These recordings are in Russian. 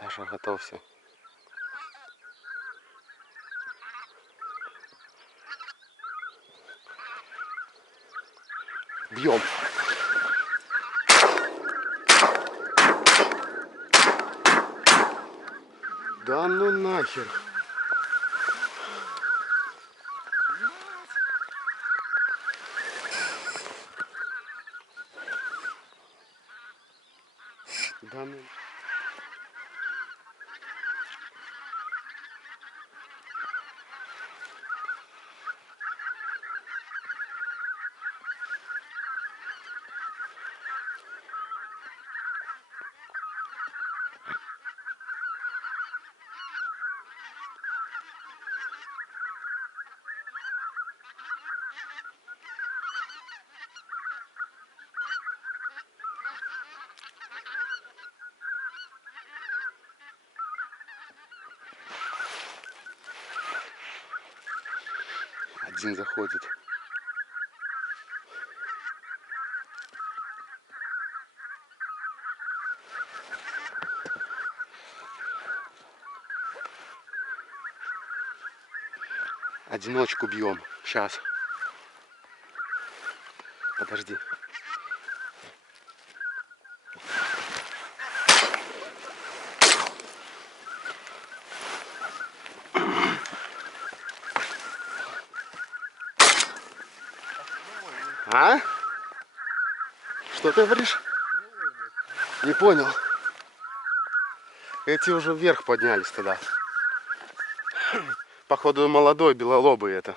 Саша, готовься. Бьем. Да ну нахер. Да ну. Один заходит. Одиночку бьем. Сейчас. Подожди. А? Что ты говоришь? Не понял. Эти уже вверх поднялись тогда. Походу молодой белолобый это.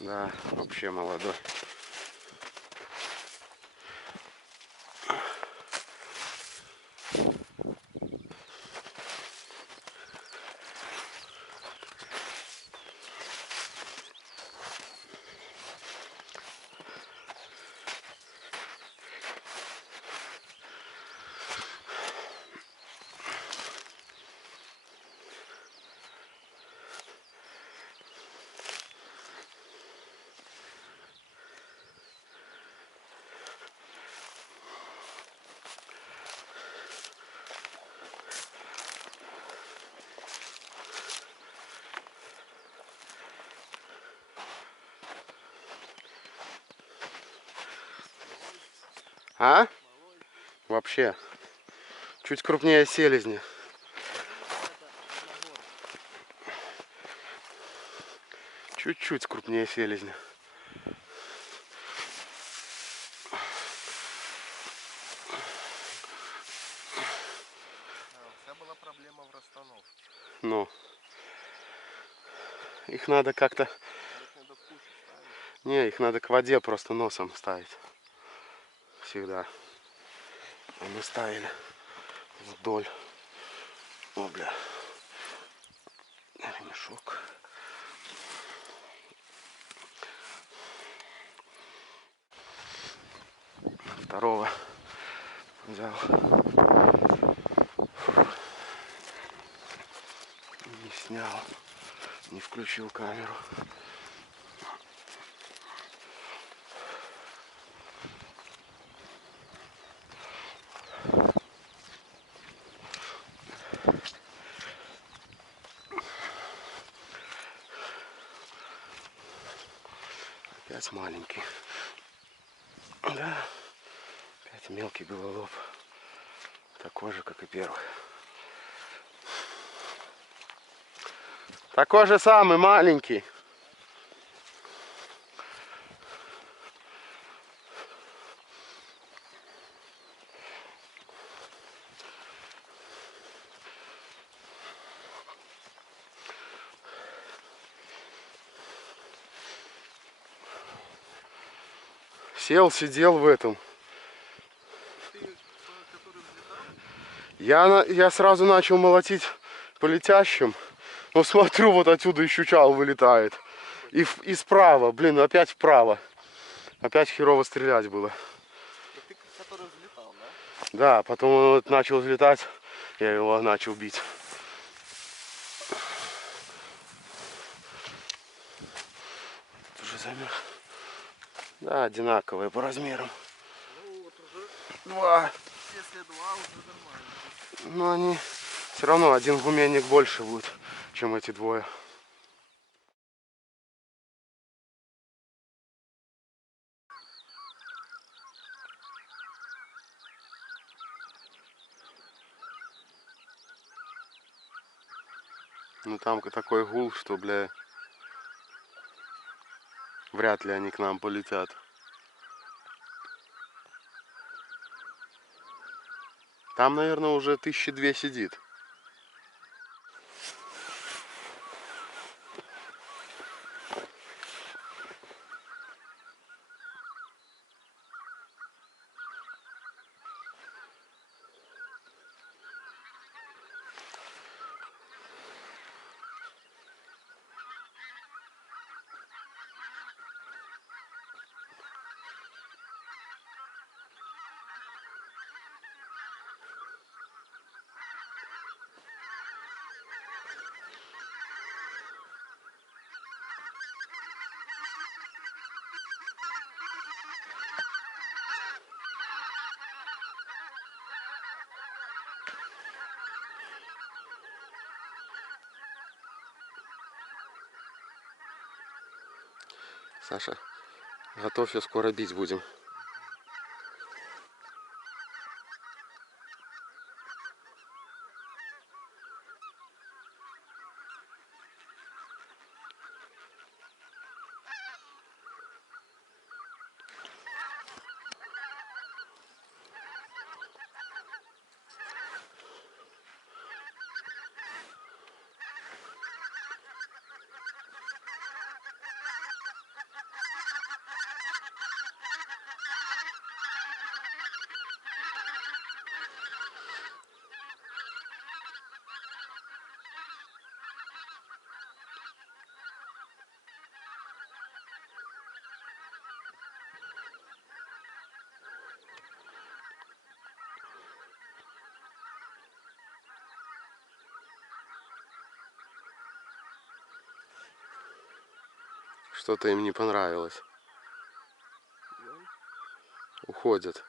Да, вообще молодой. А? Вообще. Чуть крупнее селезня. Чуть-чуть крупнее селезня. Вся была проблема в расстановке. Ну. Их надо как-то... Не, их надо к воде просто носом ставить. Всегда. А мы ставили вдоль. О, бля. Ремешок. Второго взял. Не снял. Не включил камеру. Опять маленький. Да. Опять мелкий белолоб. Такой же, как и первый. Такой же самый маленький. Сел, сидел в этом. Я сразу начал молотить по летящим. Но смотрю, вот отсюда и щучал вылетает. И справа, блин, опять вправо. Опять херово стрелять было. Это ты, который взлетал, да? Да, потом он вот начал взлетать, я его начал бить. Тут уже замер. Да, одинаковые по размерам. Ну вот уже, Два. если два, уже нормально. Но они все равно один гуменник больше будет, чем эти двое. Ну там такой гул, что, бля, вряд ли они к нам полетят. Там, наверное, уже 1002 сидит. Саша, готовься, скоро бить будем. Что-то им не понравилось. Уходят.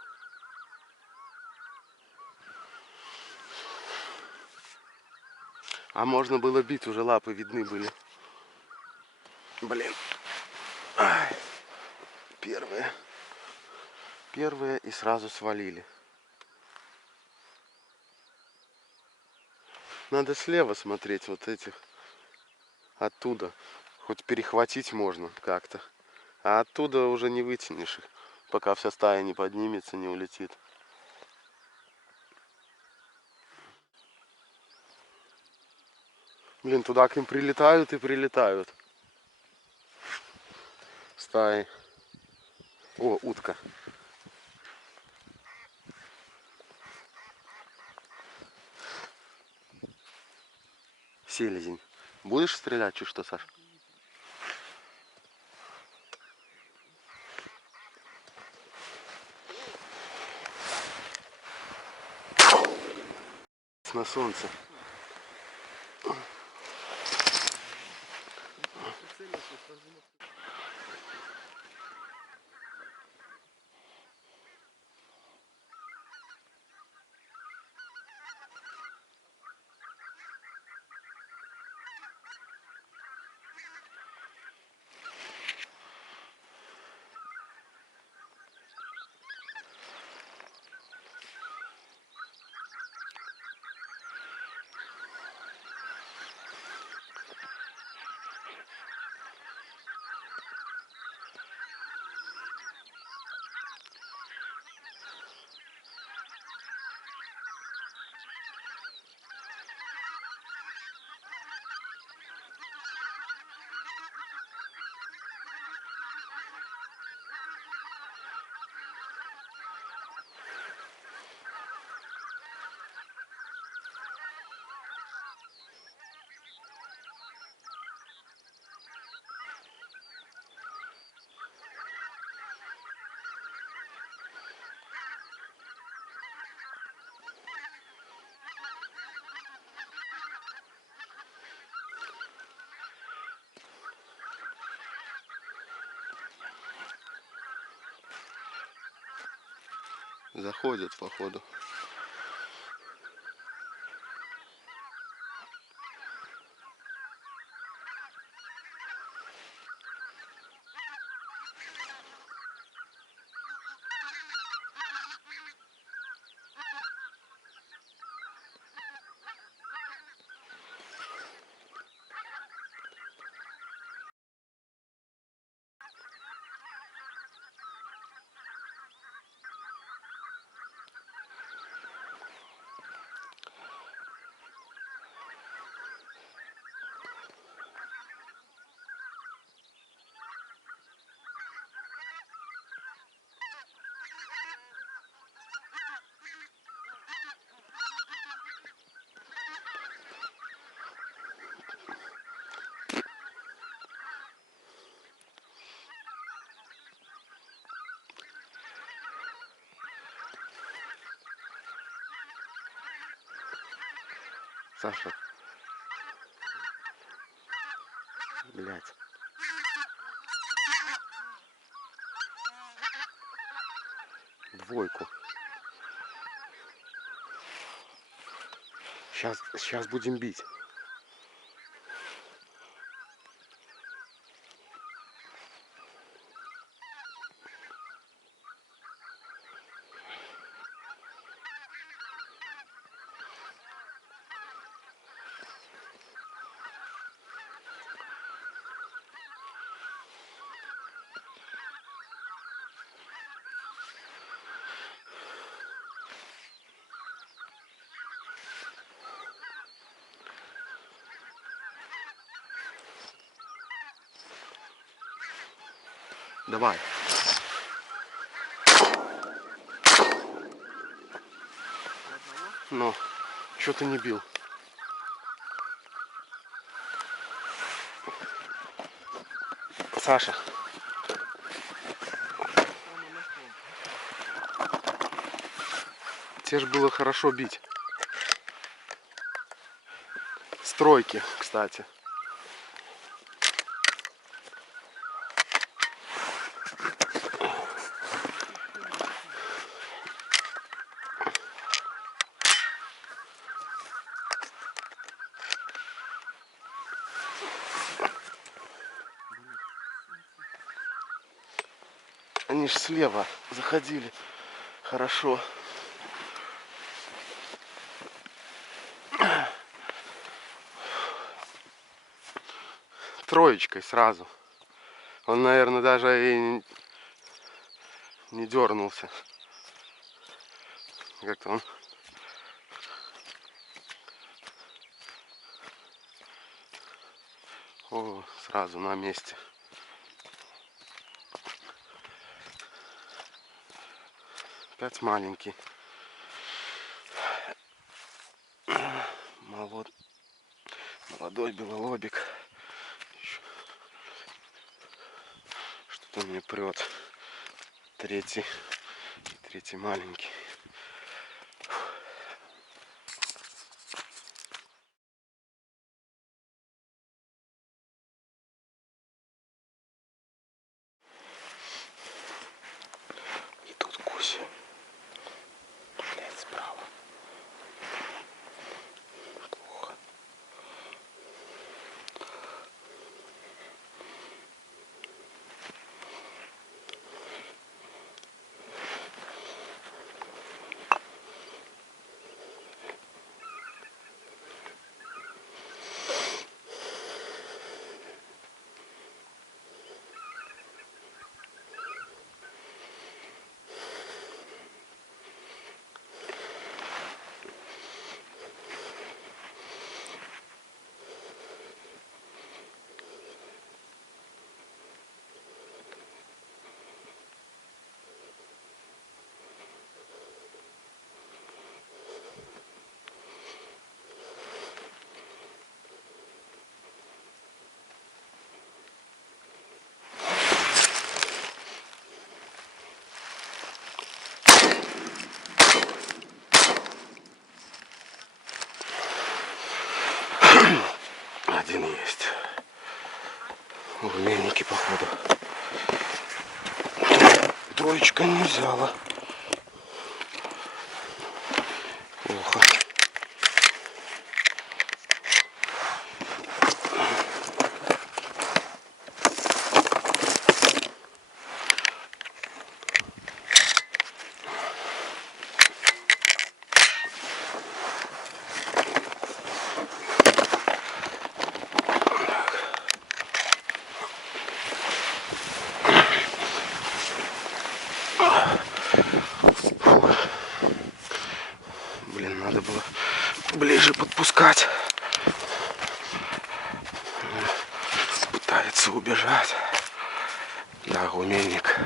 А можно было бить, уже лапы видны были. Блин. Ай. Первые. Первые и сразу свалили. Надо слева смотреть вот этих. Оттуда. Хоть перехватить можно как-то. А оттуда уже не вытянешь их, пока вся стая не поднимется, не улетит. Блин, туда к ним прилетают и прилетают. Стаи. О, утка. Селезень. Будешь стрелять, чуть что, Саш? На солнце. Заходят, походу. Саша. Блять. Двойку. Сейчас будем бить. Давай. Ну, что ты не бил? Саша. Тебе же было хорошо бить. Стройки, кстати. Они ж слева заходили. Хорошо. Троечкой сразу. Он, наверное, даже и не дернулся. Как-то он... О, сразу на месте. Опять маленький. Молодой белолобик. Что-то мне прет. Третий маленький. И тут гусь. Блять, справа. Плохо. Один есть. В мельнике, походу. Троечка не взяла. плохо. Блин, надо было ближе подпускать. Пытается убежать. Да, умельник.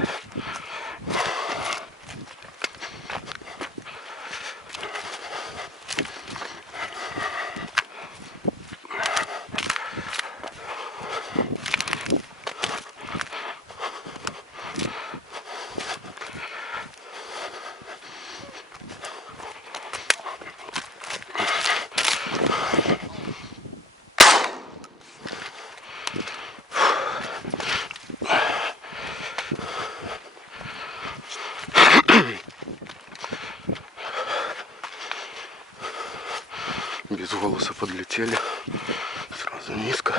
Без голоса подлетели. Сразу низко.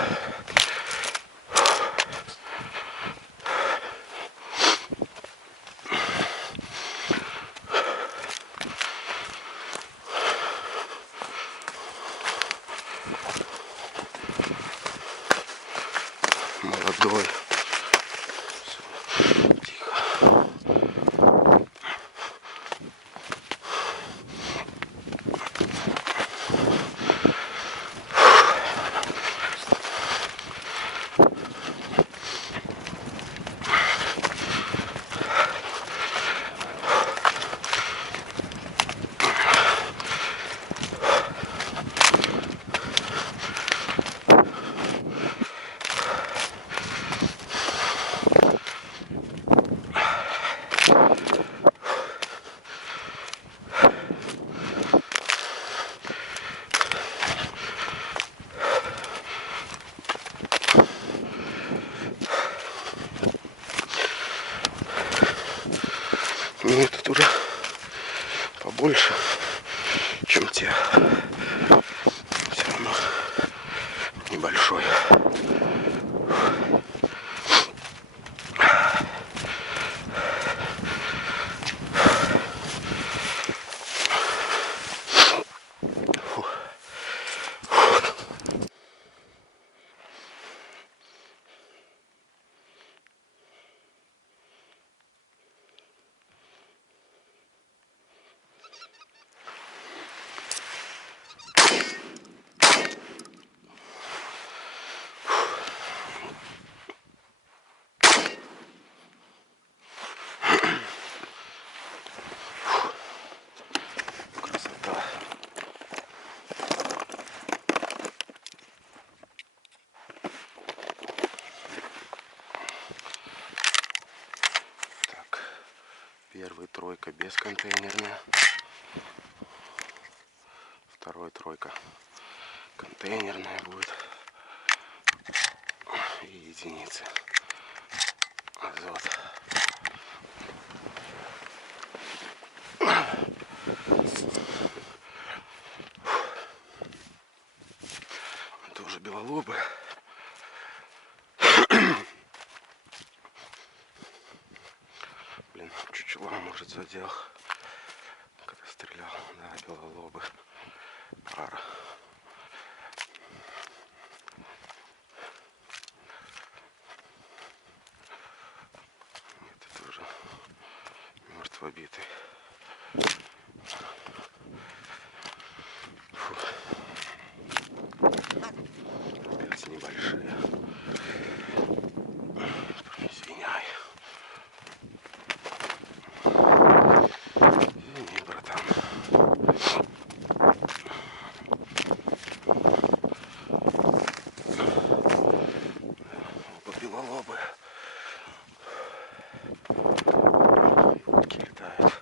Молодой. Тихо. Ну, этот уже побольше, чем те. Все равно небольшой. Красота. Так, первый тройка бесконтейнерная. Второй тройка контейнерная будет. И единицы. Азот. Тоже белолобы. Блин, чучела, может, задел, когда стрелял. Да, белолобы. Пара. Это тоже мертвобитый. Опять небольшие. Извиняй. Извини, братан. Оба белолобы. Утки летают.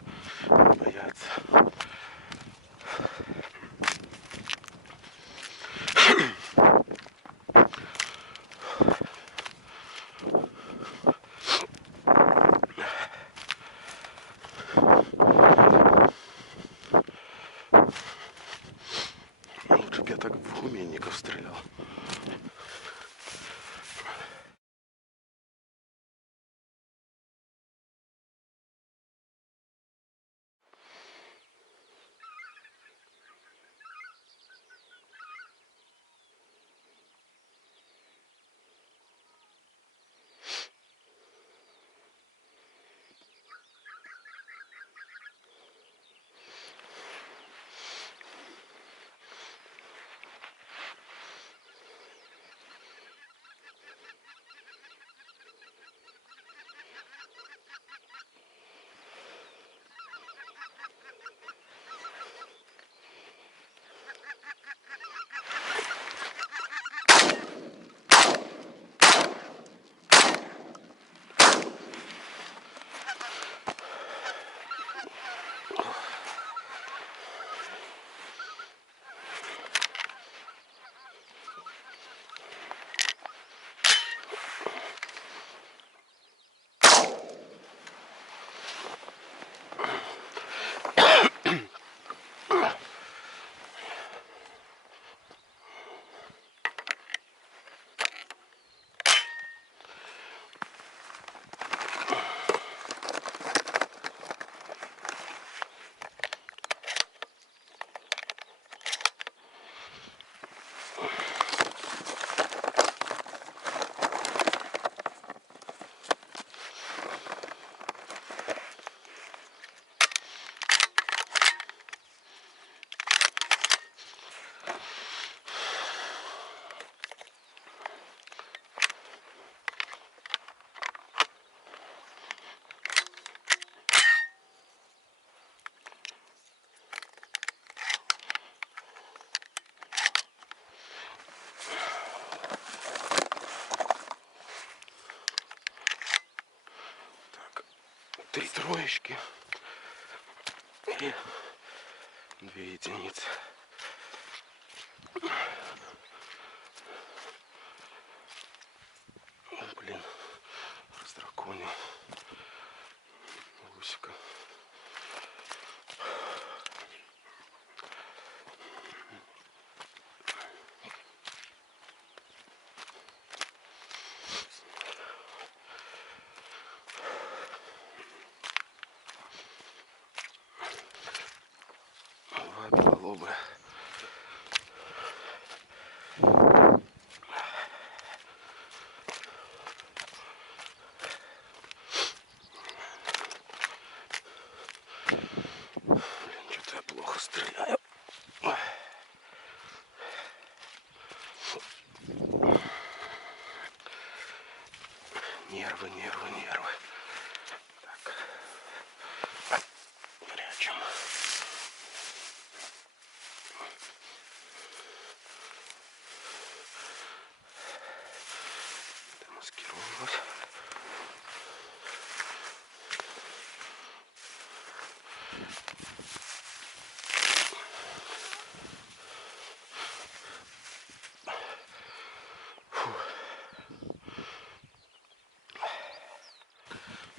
Боятся. троечки и 2 единицы. О, блин, раздраконил лусика. Белолобая. Блин, что-то я плохо стреляю. Нервы, нервы, нервы. Так. Прячем. Демаскировать.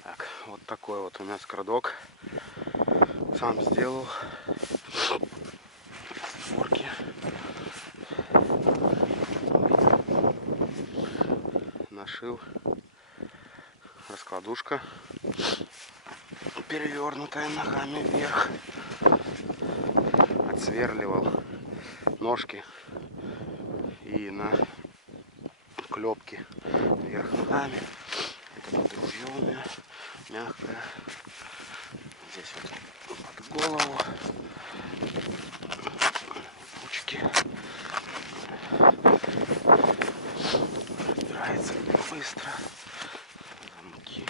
Так, вот такой вот у меня скрадок. Сам сделал. Створки. Нашил. Раскладушка. Перевернутая ногами вверх. Отсверливал ножки. И на клепки вверх ногами. Это вот ружье у меня мягкое. Здесь вот под голову. Ручки. Разбирается быстро. Замки.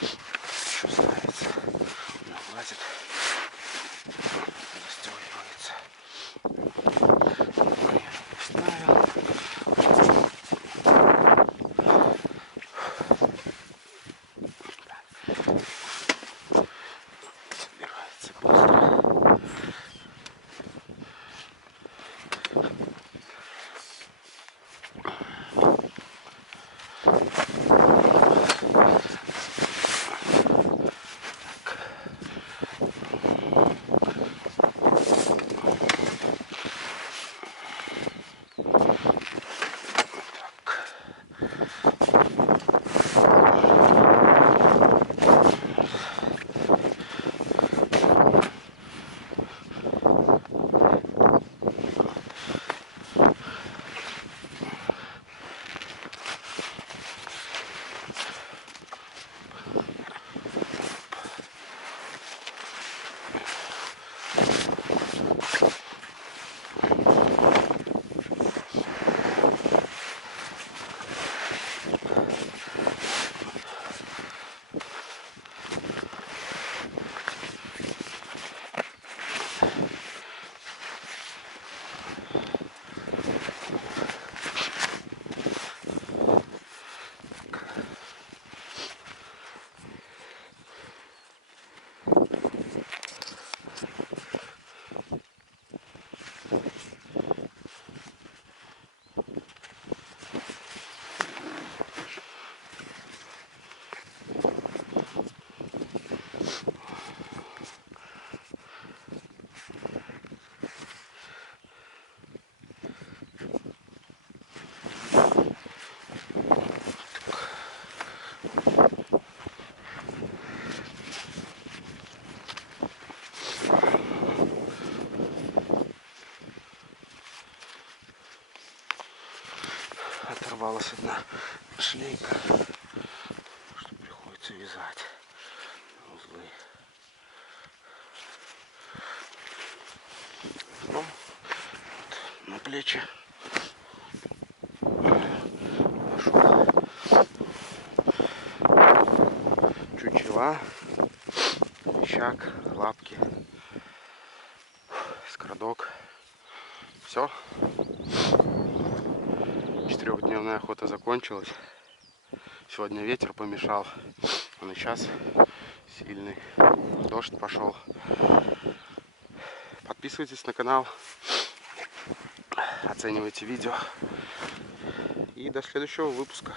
Еще ставится. Влазит. Застегивается. Вставил. Собирается быстро. Оторвалась одна шлейка, что приходится вязать узлы. Ну, вот, на плечи пошел чучела, вещак, лапки, скрадок. все. 4-дневная охота закончилась. Сегодня ветер помешал. Он и сейчас сильный. Дождь пошел. Подписывайтесь на канал. Оценивайте видео. И до следующего выпуска.